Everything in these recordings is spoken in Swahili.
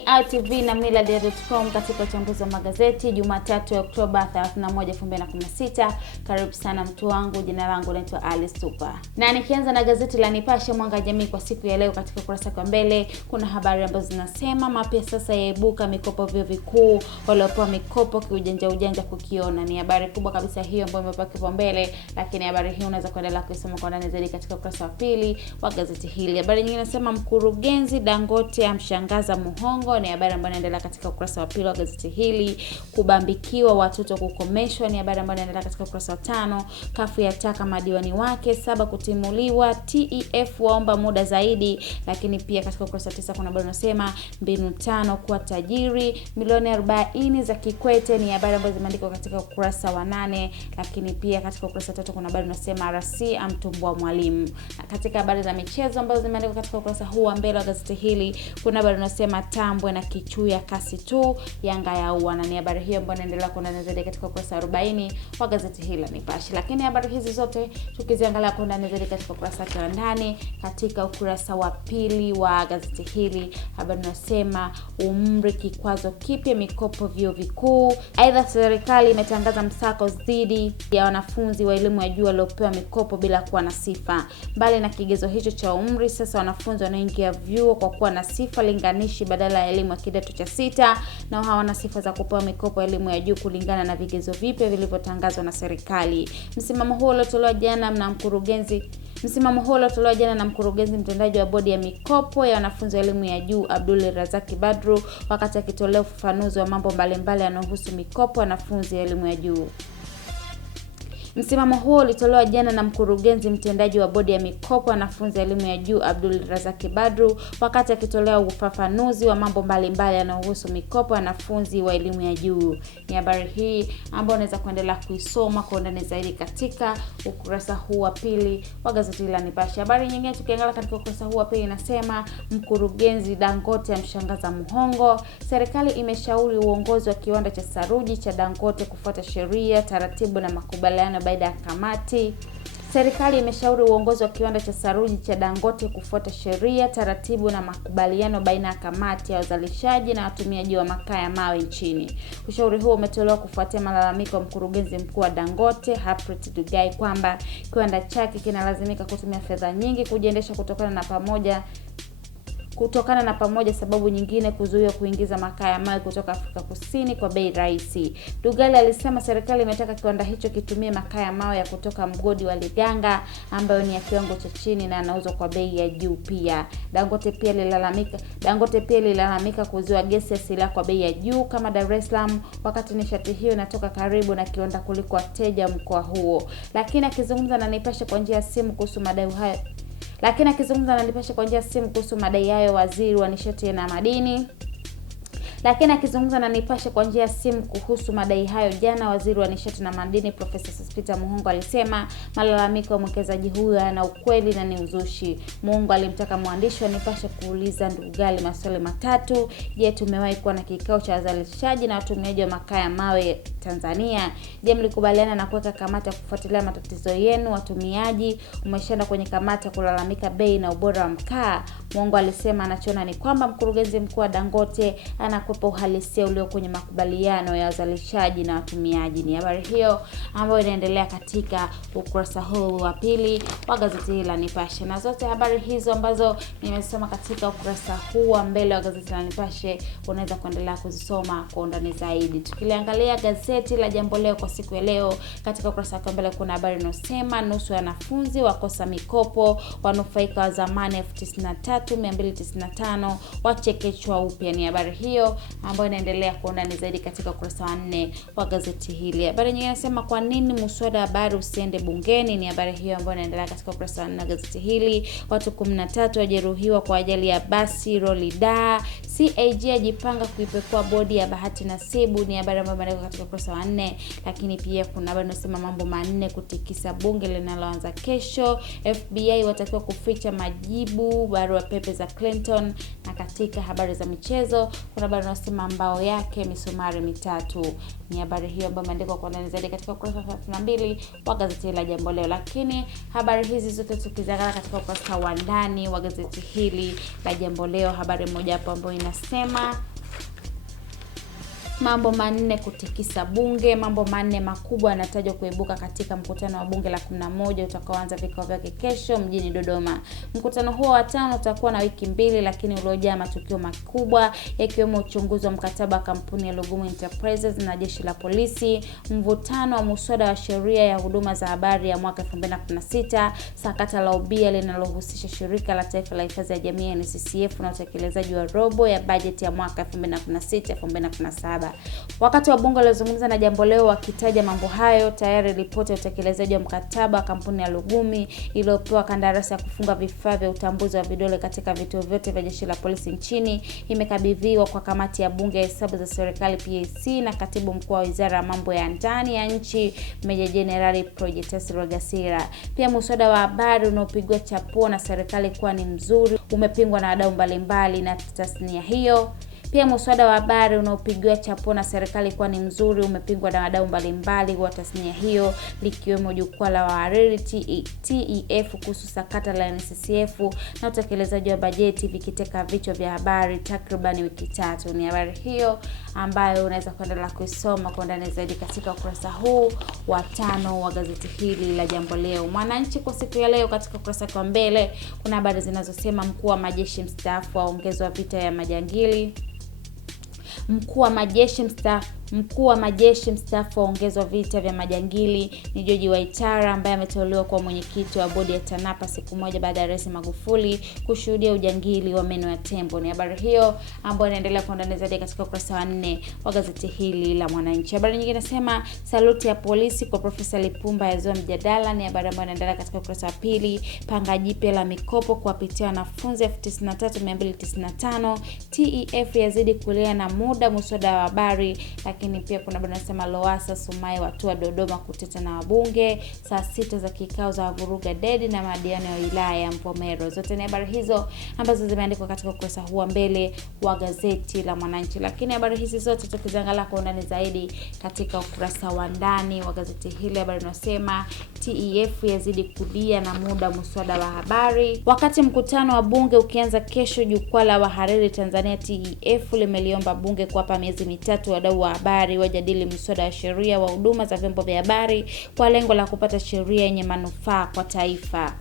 ni ITV na millardayo.com katika uchambuzi wa magazeti Jumatatu ya Oktoba 31, 2016. Karibu sana mtu wangu, jina langu naitwa Alice Super. Na nikianza na gazeti la Nipashe Mwanga wa Jamii kwa siku ya leo, katika ukurasa wa mbele kuna habari ambazo zinasema mapya sasa yaibuka mikopo vyuo vikuu, waliopewa mikopo kiujanja kukiona. Ni habari kubwa kabisa hiyo ambayo imepewa kipaumbele, lakini habari hii unaweza kuendelea kusoma kwa ndani zaidi katika ukurasa wa pili wa gazeti hili. Habari nyingine inasema mkurugenzi Dangote amshangaza Muhongo, ni habari ambayo inaendelea katika ukurasa wa pili wa gazeti hili. Kubambikiwa watoto kukomeshwa, ni habari ambayo inaendelea katika ukurasa wa 5. Kafu yataka madiwani wake 7 kutimuliwa, TEF waomba muda zaidi. Lakini pia katika ukurasa wa 9 kuna habari inasema mbinu 5 kuwa tajiri, milioni 40 za Kikwete, ni habari ambazo zimeandikwa katika ukurasa wa 8. Lakini pia katika ukurasa wa 3 kuna habari inasema RC amtumbua mwalimu. Na katika habari za michezo ambazo zimeandikwa katika ukurasa huu wa mbele wa gazeti hili kuna habari inasema Tambwe na Kichuya kasi tu, Yanga yaua, na ni habari hiyo ambayo inaendelea kuandana zaidi katika ukurasa wa 40 wa gazeti hili la Nipashe. Lakini habari hizi zote tukiziangalia kwa ndani zaidi katika ukurasa wa ndani, katika ukurasa wa pili wa gazeti hili habari inasema umri kikwazo kipya mikopo vyuo vikuu. Aidha, serikali imetangaza msako dhidi ya wanafunzi wa elimu ya juu waliopewa mikopo bila kuwa na sifa. Mbali na kigezo hicho cha umri, sasa wanafunzi wanaoingia vyuo kwa kuwa na sifa linganishi badala ya elimu ya kidato cha 6 na hawana sifa za kupewa mikopo ya elimu ya juu kulingana na vigezo vipya vilivyotangazwa na serikali. Msimamo huo uliotolewa jana na mkurugenzi mtendaji wa bodi ya mikopo ya wanafunzi wa elimu ya juu Abdul Razaki Badru, wakati akitolea ufafanuzi wa mambo mbalimbali yanayohusu mikopo ya wanafunzi wa elimu ya juu. Msimamo huo ulitolewa jana na mkurugenzi mtendaji wa bodi ya mikopo wanafunzi wa elimu ya juu Abdul Razaki Badru, wakati akitolea ufafanuzi wa mambo mbalimbali yanayohusu mikopo wanafunzi wa elimu ya juu. Ni habari hii ambayo unaweza kuendelea kuisoma kwa undani zaidi katika ukurasa huu wa pili wa gazeti la Nipashe. Habari nyingine tukiangalia katika ukurasa huu wa pili inasema mkurugenzi Dangote amshangaza Muhongo. Serikali imeshauri uongozi wa kiwanda cha saruji cha Dangote kufuata sheria, taratibu na makubaliano baada ya kamati. Serikali imeshauri uongozi wa kiwanda cha saruji cha Dangote kufuata sheria, taratibu na makubaliano baina ya kamati ya uzalishaji na watumiaji wa makaa ya mawe nchini. Ushauri huo umetolewa kufuatia malalamiko ya mkurugenzi mkuu wa Dangote Harpreet Dugai kwamba kiwanda chake kinalazimika kutumia fedha nyingi kujiendesha kutokana na pamoja sababu nyingine kuzuia kuingiza makaa ya mawe kutoka Afrika Kusini kwa bei rahisi. Dugali alisema serikali imetaka kiwanda hicho kitumie makaa ya mawe ya kutoka mgodi wa Liganga ambayo ni ya kiwango cha chini na yanauzwa kwa bei ya juu pia. Dangote pia lilalamika kuuziwa gesi asilia kwa bei ya juu kama Dar es Salaam, wakati nishati hiyo inatoka karibu na kiwanda kuliko wateja mkoa huo. Lakini akizungumza na Nipashe kwa njia ya simu kuhusu madai hayo, waziri wa nishati na madini jana, waziri wa nishati na madini Profesa Sospeter Muhongo alisema malalamiko ya mwekezaji huyo yana ukweli na ni uzushi. Muhongo alimtaka mwandishi wa Nipashe kuuliza Ndugali maswali matatu. Je, tumewahi kuwa na kikao cha wazalishaji na watumiaji wa makaa ya mawe Tanzania? Je, mlikubaliana na kuweka kamati ya kufuatilia matatizo yenu watumiaji? Umeshaenda kwenye kamati ya kulalamika bei na ubora wa mkaa? Muhongo alisema anachoona ni kwamba mkurugenzi mkuu wa Dangote anakwepa uhalisia ulio kwenye makubaliano ya wazalishaji na watumiaji. Ni habari hiyo ambayo inaendelea katika ukurasa huu wa pili wa gazeti la Nipashe. Na zote habari hizo ambazo nimesoma katika ukurasa huu wa mbele wa gazeti la Nipashe unaweza kuendelea kuzisoma kwa undani zaidi. Tukiliangalia gazeti la Jambo Leo kwa siku ya leo, katika ukurasa wa mbele kuna habari inayosema nusu ya wanafunzi wakosa mikopo, wanufaika wa zamani 93,295 wachekechwa upya. Ni habari hiyo ambayo inaendelea kwa undani zaidi katika ukurasa wa 4 wa gazeti hili. Habari nyingine inasema kwa nini muswada wa habari usiende bungeni? Ni habari hiyo ambayo inaendelea katika ukurasa wa 4 wa gazeti hili. Watu 13 wajeruhiwa kwa ajali ya basi Rolida. CAG ajipanga kuipekua bodi ya bahati nasibu. Ni habari ambayo imeandikwa katika ukurasa wa 4. Lakini pia kuna habari inasema mambo manne kutikisa bunge linaloanza kesho. FBI watakiwa kuficha majibu barua pepe za Clinton. Na katika habari za michezo kuna habari inasema mbao yake misumari mitatu. Ni habari hiyo ambayo imeandikwa kwa ndani zaidi katika ukurasa wa 32 wa gazeti la Jambo Leo. Lakini habari hizi zote tukiziangalia katika ukurasa wa ndani wa gazeti hili la Jambo Leo, habari moja hapo ambayo inasema Mambo manne kutikisa bunge. Mambo manne makubwa yanatajwa kuibuka katika mkutano wa bunge la 11 utakaoanza vikao vyake kesho mjini Dodoma. Mkutano huo wa 5 utakuwa na wiki mbili, lakini uliojaa matukio makubwa yakiwemo uchunguzi wa mkataba wa kampuni ya Lugumu Enterprises na jeshi la polisi, mvutano wa muswada wa sheria ya huduma za habari ya mwaka 2016, sakata la ubia linalohusisha shirika la taifa la hifadhi ya jamii NSSF na utekelezaji wa robo ya bajeti ya mwaka 2016-2017. Wakati wa bunge walizungumza na Jambo Leo wakitaja mambo hayo, tayari ripoti ya utekelezaji wa mkataba wa kampuni ya Lugumi iliyopewa kandarasi ya kufunga vifaa vya utambuzi wa vidole katika vituo vyote vya jeshi la polisi nchini imekabidhiwa kwa kamati ya bunge ya hesabu za serikali PAC na katibu mkuu wa wizara ya mambo ya ndani ya nchi Meja Jenerali Projetas Rwagasira. Pia muswada wa habari unaopigwa chapuo na serikali kuwa ni mzuri umepingwa na wadau mbalimbali na tasnia hiyo. Pia muswada wa habari unaopigiwa chapuo na serikali kuwa ni mzuri umepingwa na wadau mbalimbali wa tasnia hiyo, likiwemo jukwaa la wahariri TEF kuhusu sakata la NSSF na utekelezaji wa bajeti, vikiteka vichwa vya habari takriban wiki tatu. Ni habari hiyo ambayo unaweza kuendelea kuisoma kwa ndani zaidi katika ukurasa huu wa 5 wa gazeti hili la Jambo Leo. Mwananchi kwa siku ya leo, katika ukurasa wa mbele kuna habari zinazosema mkuu wa majeshi mstaafu aongezwa vita ya majangili. Mkuu wa majeshi mstaafu aongezwa vita vya majangili ni George Waitara, ambaye ameteuliwa kuwa mwenyekiti wa bodi ya TANAPA siku moja baada ya Rais Magufuli kushuhudia ujangili wa meno ya tembo. Ni habari hiyo ambayo inaendelea kuandana zaidi katika ukurasa wa 4 wa gazeti hili la Mwananchi. Habari nyingine inasema saluti ya polisi kwa Profesa Lipumba yazua mjadala. Ni habari ambayo inaendelea katika ukurasa wa 2. Panga jipya la mikopo kuwapitia wanafunzi 93,295. TEF yazidi kulia na muda muswada wa habari. Lakini pia kuna habari inasema Lowassa Sumaye watua Dodoma kuteta na wabunge. Saa 6 za kikao za vuruga dedi na madiano ya wilaya ya Mvomero. Zote ni habari hizo ambazo zimeandikwa katika ukurasa huu wa mbele wa gazeti la Mwananchi. Lakini habari hizi zote tukiziangalia kwa undani zaidi katika ukurasa wa ndani wa gazeti hili, habari inasema TEF yazidi kulia na muda muswada wa habari. Wakati mkutano wa bunge ukianza kesho, jukwaa la wahariri Tanzania TEF limeliomba bunge kuwapa miezi mitatu wadau wa habari wajadili mswada wa sheria wa huduma za vyombo vya habari kwa lengo la kupata sheria yenye manufaa kwa taifa.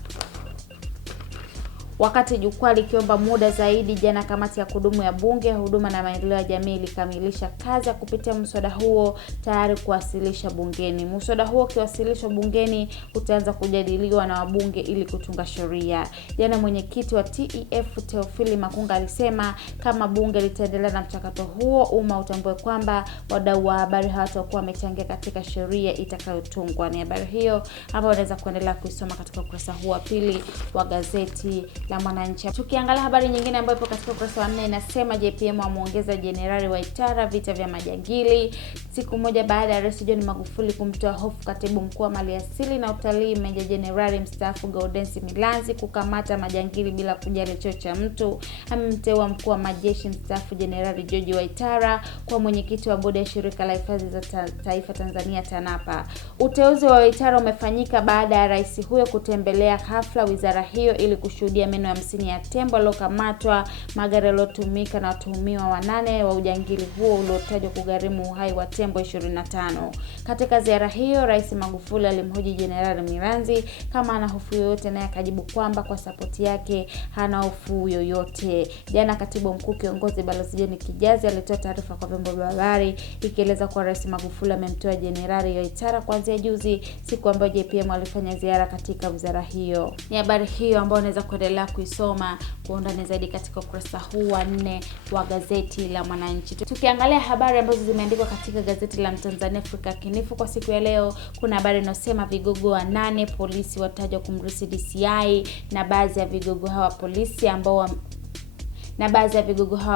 Wakati jukwaa likiomba muda zaidi, jana kamati ya kudumu ya bunge huduma na maendeleo ya jamii ilikamilisha kazi ya kupitia mswada huo tayari kuwasilisha bungeni. Mswada huo ukiwasilishwa bungeni utaanza kujadiliwa na wabunge ili kutunga sheria. Jana mwenyekiti wa TEF Teofili Makunga alisema kama bunge litaendelea na mchakato huo, umma utambue kwamba wadau wa habari hawatakuwa wamechangia katika sheria itakayotungwa. Ni habari hiyo ambayo unaweza kuendelea kuisoma katika ukurasa huu wa 2 wa gazeti la Mwananchi. Tukiangalia habari nyingine ambayo ipo katika ukurasa wa 4 inasema JPM amuongeza Jenerali Waitara vita vya majangili. Siku moja baada ya Rais John Magufuli kumtoa hofu katibu mkuu wa maliasili na utalii Meja Jenerali mstaafu Gaudensi Milanzi kukamata majangili bila kujali cheo cha mtu, amemteua mkuu wa majeshi mstaafu Jenerali George Waitara kwa mwenyekiti wa bodi ya shirika la hifadhi za taifa Tanzania TANAPA. Uteuzi wa Waitara umefanyika baada ya rais huyo kutembelea hafla wizara hiyo ili kushuhudia meno 50 ya tembo waliokamatwa, magari yaliyotumika na watuhumiwa 8 wa ujangili huo uliotajwa kugharimu uhai wa tembo 25. Katika ziara hiyo, Rais Magufuli alimhoji Jenerali Milanzi kama ana hofu yoyote, naye akajibu kwamba kwa sapoti yake hana hofu yoyote. Jana katibu mkuu kiongozi Balozi John Kijazi alitoa taarifa kwa vyombo vya habari ikieleza kuwa Rais Magufuli amemtoa Jenerali Waitara kuanzia juzi, siku ambayo JPM alifanya ziara katika wizara hiyo. Ni habari hiyo ambayo unaweza kuendelea kuisoma kwa undani zaidi katika ukurasa huu wa 4 wa gazeti la Mwananchi. Tukiangalia habari ambazo zimeandikwa katika gazeti la Mtanzania Afrika Kinifu kwa siku ya leo, kuna habari inayosema vigogo 8 polisi watajwa kumrisi DCI na baadhi ya vigogo hawa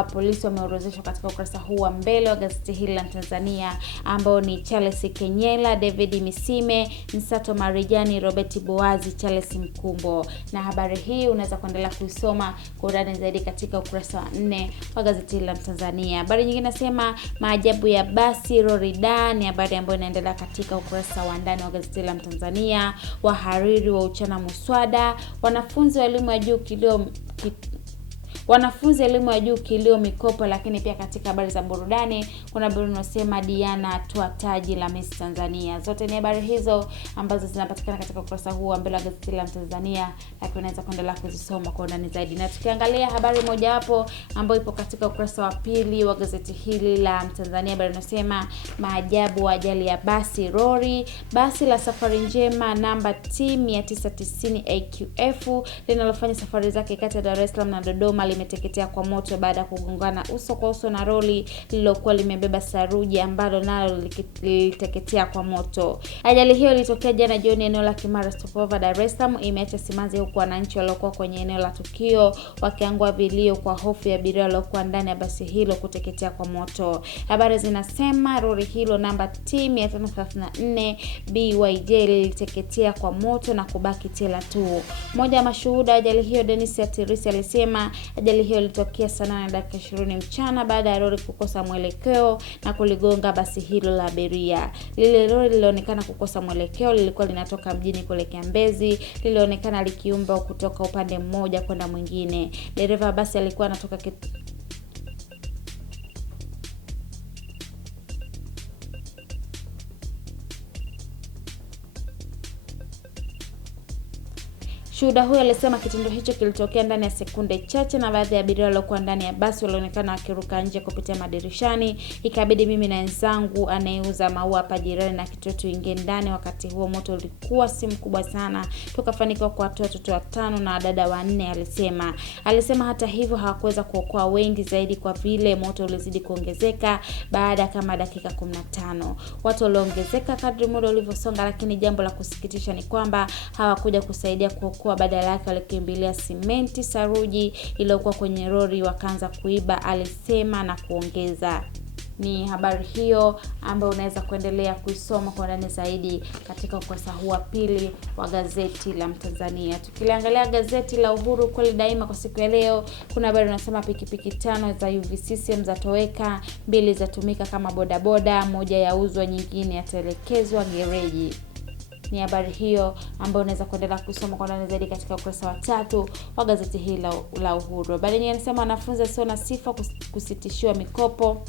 polisi wameorodheshwa katika ukurasa huu wa mbele wa gazeti hili la Tanzania, ambao ni Charles Kenyela, David Misime, Nsato Marijani, Robert Boazi, Charles Mkumbo. Na habari hii unaweza kuendelea kuisoma kwa undani zaidi katika ukurasa wa 4 wa gazeti hili la Tanzania. Habari nyingine nasema maajabu ya basi Rorida, ni habari ambayo inaendelea katika ukurasa wa ndani wa gazeti la Tanzania. Wahariri wa uchana muswada, wanafunzi wa elimu ya juu Wanafunzi elimu ya juu kilio mikopo. Lakini pia katika habari za burudani kuna habari inasema Diana atoa taji la Miss Tanzania. Zote ni habari hizo ambazo zinapatikana katika ukurasa huu wa mbele wa gazeti la Mtanzania, lakini unaweza kuendelea kuzisoma kwa undani zaidi. Na tukiangalia habari moja hapo ambayo ipo katika ukurasa wa pili wa gazeti hili la Mtanzania, habari inasema maajabu wa ajali ya basi lori. Basi la Safari Njema namba T 990 AQF linalofanya safari zake kati ya Dar es Salaam na Dodoma limeteketea kwa moto baada ya kugongana uso kwa uso na lori lililokuwa limebeba saruji ambalo nalo liliteketea kwa moto. Ajali hiyo ilitokea jana jioni eneo la Kimara Stopover, Dar es Salaam. Imeacha simanzi huku wananchi waliokuwa kwenye eneo la tukio wakiangua vilio kwa hofu ya abiria waliokuwa ndani ya basi hilo kuteketea kwa moto. Habari zinasema lori hilo namba T 534 BYJ liliteketea kwa moto na kubaki tela tu. Mmoja wa mashuhuda ajali hiyo, Dennis Atirisi, alisema ajali hiyo ilitokea saa 8:20 mchana baada ya lori kukosa mwelekeo na kuligonga basi hilo la abiria. Lile lori lilionekana kukosa mwelekeo, lilikuwa linatoka mjini kuelekea Mbezi, lilionekana likiumba kutoka upande mmoja kwenda mwingine. Dereva basi alikuwa anatoka Shuhuda huyo alisema kitendo hicho kilitokea ndani ya sekunde chache na baadhi ya abiria waliokuwa ndani ya basi walionekana wakiruka nje kupitia madirishani. Ikabidi mimi na wenzangu anayeuza maua hapa jirani na kituo tuingie ndani. Wakati huo moto ulikuwa si mkubwa sana, tukafanikiwa kuwatoa watoto 5 na dada 4, alisema hata hivyo hawakuweza kuokoa wengi zaidi kwa vile moto ulizidi kuongezeka baada kama dakika 15. Watu waliongezeka kadri muda ulivyosonga, lakini jambo la kusikitisha ni kwamba hawakuja kusaidia kuokoa, badala yake walikimbilia simenti saruji iliyokuwa kwenye lori wakaanza kuiba, alisema na kuongeza. Ni habari hiyo ambayo unaweza kuendelea kuisoma kwa ndani zaidi katika ukurasa huu wa pili wa gazeti la Mtanzania. Tukiliangalia gazeti la Uhuru kweli daima kwa siku ya leo, kuna habari inasema pikipiki 5 za UVCCM zatoweka, 2 zatumika kama bodaboda, 1 yauzwa, nyingine yatelekezwa gereji. Ni habari hiyo ambayo unaweza kuendelea kusoma kwa ndani zaidi katika ukurasa wa 3 wa gazeti hili la Uhuru. Habari nyingine inasema wanafunzi wasio na sifa kusitishiwa mikopo.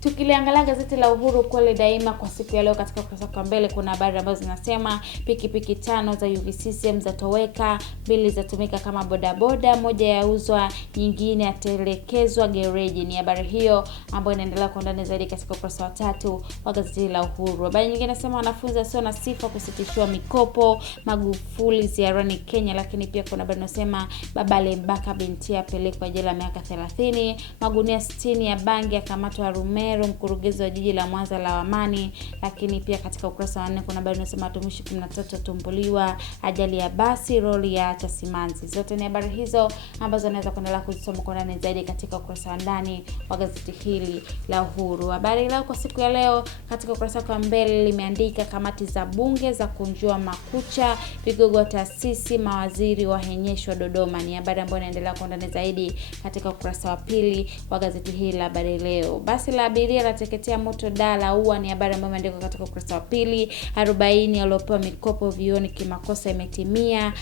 Tukiliangalia gazeti la Uhuru kweli daima kwa siku ya leo, katika ukurasa wa mbele kuna habari ambazo zinasema pikipiki 5 za UVCCM zatoweka, 2 zatumika kama bodaboda, 1 yauzwa, nyingine yatelekezwa gereji. Ni habari hiyo ambayo inaendelea kwa ndani zaidi katika ukurasa wa 3 wa gazeti la Uhuru. Habari nyingine inasema wanafunzi wasio na sifa kusitishiwa mikopo, Magufuli ziarani Kenya. Lakini pia kuna habari inasema baba Lembaka binti apelekwa jela miaka 30, magunia 60 ya bangi yakamatwa Rumeru, mkurugenzi wa jiji la Mwanza la Amani. Lakini pia katika ukurasa wa 4 kuna habari inasema watumishi 13 tumbuliwa, ajali ya basi lori ya acha simanzi. Zote ni habari hizo ambazo naweza kuendelea kuzisoma kwa ndani zaidi katika ukurasa wa ndani wa gazeti hili la Uhuru. Habari leo kwa siku ya leo katika ukurasa wa mbele limeandika kamati za bunge za kunjua makucha, vigogo wa taasisi mawaziri wahenyeshwa Dodoma. Ni habari ambayo inaendelea kwa ndani zaidi katika ukurasa wa pili wa gazeti hili la Habari Leo. Basi la abiria lateketea moto Dala ua, ni habari ambayo imeandikwa katika ukurasa wa pili. 40 waliopewa mikopo vioni kimakosa imetimia.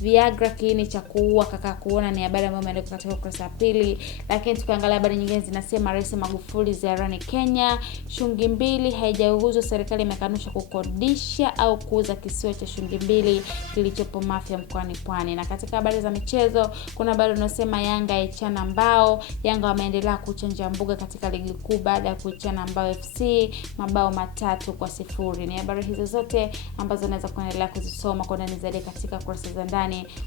Viagra kiini cha kuua kaka kuona, ni habari ambayo imeandikwa katika ukurasa wa pili. Lakini tukiangalia habari nyingine zinasema Rais Magufuli ziarani Kenya, Shungi Mbili haijauzwa, serikali imekanusha kukodisha au kuuza kisiwa cha Shungi Mbili kilichopo Mafia mkoani Pwani. Na katika habari za michezo kuna habari inasema Yanga ichana Mbao, Yanga wameendelea kuchanja mbuga katika ligi kuu baada ya kuichana Mbao FC mabao 3-0. Ni habari hizo zote ambazo unaweza kuendelea kuzisoma kwa ndani zaidi katika kurasa za ndani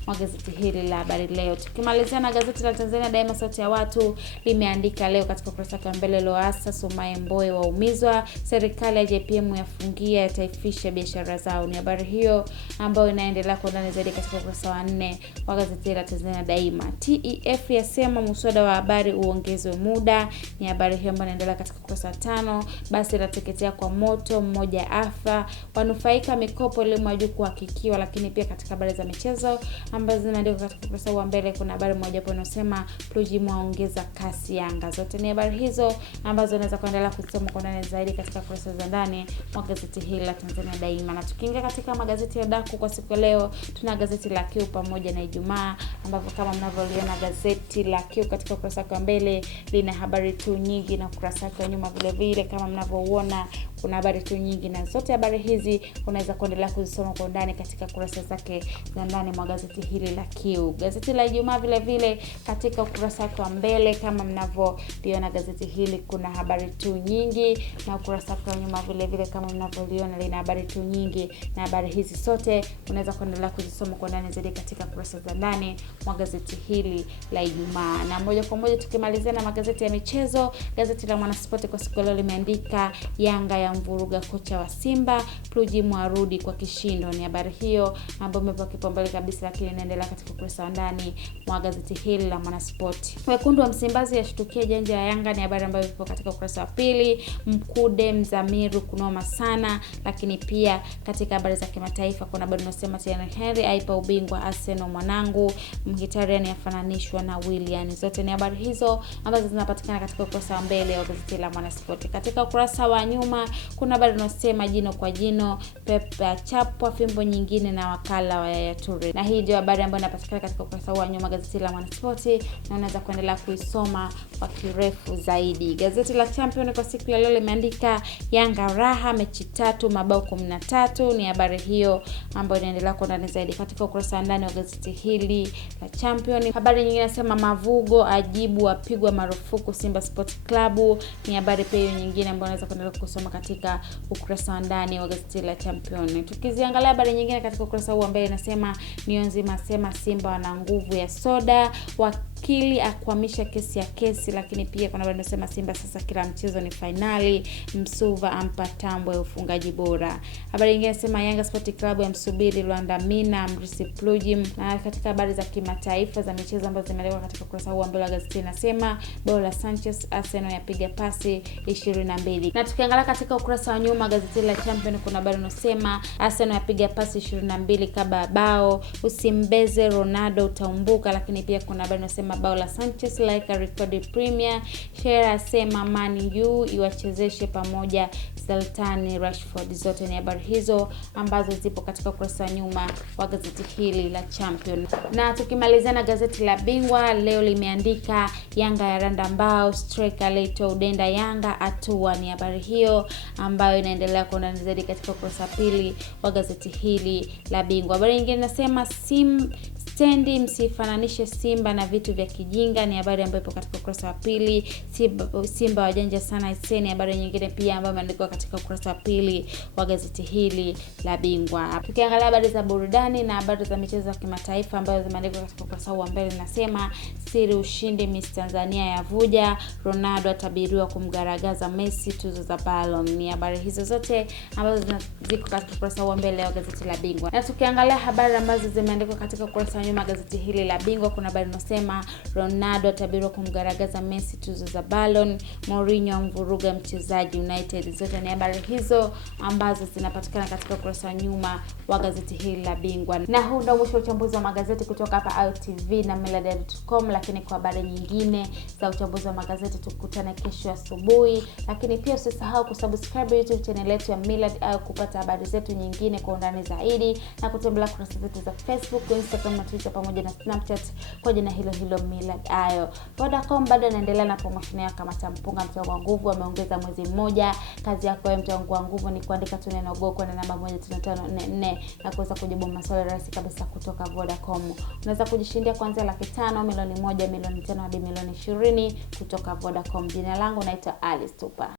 mwa gazeti hili la Habari Leo. Tukimalizia na gazeti la Tanzania Daima sauti ya watu limeandika leo katika ukurasa wa mbele, Lowassa Sumaye Mbowe waumizwa, serikali ya JPM yafungia yataifisha biashara zao. Ni habari hiyo ambayo inaendelea kwa ndani zaidi katika ukurasa wa 4 wa gazeti la Tanzania Daima. TEF yasema muswada wa habari uongezwe muda. Ni habari hiyo ambayo inaendelea katika ukurasa wa 5. Basi lateketea kwa moto, mmoja afa, wanufaika mikopo elimu ya juu kuhakikiwa. Lakini pia katika habari za michezo michezo ambazo zimeandikwa katika ukurasa wa mbele, kuna habari moja hapo inasema Plujim waongeza kasi Yanga. Zote ni habari hizo ambazo unaweza kuendelea kusoma kwa ndani zaidi katika kurasa za ndani mwa gazeti hili la Tanzania Daima. Na tukiingia katika magazeti ya daku kwa siku leo, tuna gazeti la Kiu pamoja na Ijumaa, ambapo kama mnavyoona gazeti la Kiu katika ukurasa wa mbele lina habari tu nyingi, na ukurasa wa nyuma vile vile kama mnavyoona kuna habari tu nyingi, na zote habari hizi unaweza kuendelea kuzisoma kwa ndani katika kurasa zake za ndani mwa gazeti hili la Kiu. Gazeti la Ijumaa vile vile katika ukurasa wa mbele kama mnavyoona gazeti hili kuna habari tu nyingi, na ukurasa wa nyuma vile vile kama mnavyoona lina habari tu nyingi, na habari hizi zote unaweza kuendelea kuzisoma kwa ndani zaidi katika kurasa za ndani mwa gazeti hili la Ijumaa. Na moja kwa moja tukimalizia na magazeti ya michezo, gazeti la Mwanaspoti kwa siku leo limeandika Yanga ya mvuruga kocha wa Simba, Plujim arudi kwa kishindo. Ni habari hiyo ambayo imepewa kipaumbele kabisa, lakini inaendelea katika ukurasa wa ndani mwa gazeti hili la Mwanaspoti. Wekundu wa Msimbazi yashtukia janja ya Yanga, ni habari ambayo ipo katika ukurasa wa pili. Mkude Mzamiru kunoma sana, lakini pia katika habari za kimataifa kuna habari inasema Thierry Henry aipa ubingwa Arsenal mwanangu, Mkhitaryan yafananishwa na Willian. Zote ni habari hizo ambazo zinapatikana katika ukurasa wa mbele wa gazeti la Mwanaspoti. Katika ukurasa wa nyuma kuna habari inasema jino kwa jino, Pep achapwa fimbo nyingine na wakala wa Yaya Toure. Na hii ndio habari ambayo inapatikana katika ukurasa wa nyuma gazeti la Mwanaspoti, na unaweza kuendelea kuisoma kwa kirefu zaidi. Gazeti la Champion kwa siku ya leo limeandika Yanga raha mechi 3 mabao 13. Ni habari hiyo ambayo inaendelea kwa ndani zaidi katika ukurasa wa ndani wa gazeti hili la Champion. Habari nyingine inasema Mavugo ajibu apigwa marufuku Simba Sports Club. Ni habari pia nyingine ambayo unaweza kuendelea kusoma katika ukurasa wa ndani wa gazeti la Champion. Tukiziangalia habari nyingine katika ukurasa huu mbele inasema Niyonzima asema Simba wana nguvu ya soda, wakili akwamisha kesi, lakini pia kuna habari inasema Simba sasa kila mchezo ni finali, Msuva ampa tambo ya ufungaji bora. Habari nyingine inasema Yanga Sport Club ya msubiri Luanda Mina Amrisi Plujim. Na katika habari za kimataifa za michezo ambazo zimeandikwa katika ukurasa huu mbele wa gazeti inasema Bola Sanchez Arsenal yapiga pasi 22. Na tukiangalia katika ukurasa wa nyuma gazeti la Champion kuna habari inasema Arsenal yapiga pasi 22 kabla bao, usimbeze Ronaldo utaumbuka. Lakini pia kuna habari inasema Bola Sanchez like a record Premier, Shearer asema Man U iwachezeshe pamoja Zlatan Rashford. Zote ni habari hizo ambazo zipo katika ukurasa wa nyuma wa gazeti hili la Champion. Na tukimalizia na gazeti la Bingwa leo limeandika Yanga ya randa mbao, striker Leito Udenda Yanga atua. Ni habari hiyo ambayo inaendelea kuona zaidi katika ukurasa wa pili wa gazeti hili la Bingwa. Habari nyingine inasema Stendi msifananishe Simba na vitu vya kijinga. Ni habari ambayo ipo katika ukurasa wa pili. Simba wajanja sana iseni. Habari nyingine pia ambayo imeandikwa katika ukurasa wa pili wa gazeti hili la Bingwa. Tukiangalia habari za burudani na habari za michezo ya kimataifa ambayo zimeandikwa katika ukurasa wa mbele nasema siri ushindi Miss Tanzania yavuja, Ronaldo atabiriwa kumgaragaza Messi tuzo za Ballon. Ni habari hizo zote ambazo ziko katika ukurasa wa mbele wa gazeti la Bingwa. Na tukiangalia habari ambazo zimeandikwa katika ukurasa wa nyuma gazeti hili la Bingwa kuna habari inasema Ronaldo atabiriwa kumgaragaza Messi tuzo za Ballon, Mourinho mvuruga mchezaji United. Zote ni habari hizo ambazo zinapatikana katika ukurasa wa nyuma wa gazeti hili la Bingwa. Na huu ndio mwisho wa uchambuzi wa magazeti kutoka hapa ITV na millardayo.com, lakini kwa habari nyingine za uchambuzi wa magazeti tukutane kesho asubuhi. Lakini pia usisahau kusubscribe YouTube channel yetu ya Millard au kupata habari zetu nyingine kwa undani zaidi, na kutembelea kurasa zetu za Facebook, Instagram na Twitter pamoja na Snapchat kwa jina hilo Millard Ayo. Vodacom bado inaendelea na promotion yao kama tampunga mtongo wa nguvu, ameongeza mwezi mmoja. Kazi yako wewe mtongo wa nguvu ni kuandika tu neno go kwa namba 15544 na kuweza kujibu maswali rahisi kabisa kutoka Vodacom. Unaweza kujishindia kuanzia 500,000, milioni 1, milioni 5 hadi milioni 20 kutoka Vodacom. Jina langu naitwa Alice Tupa.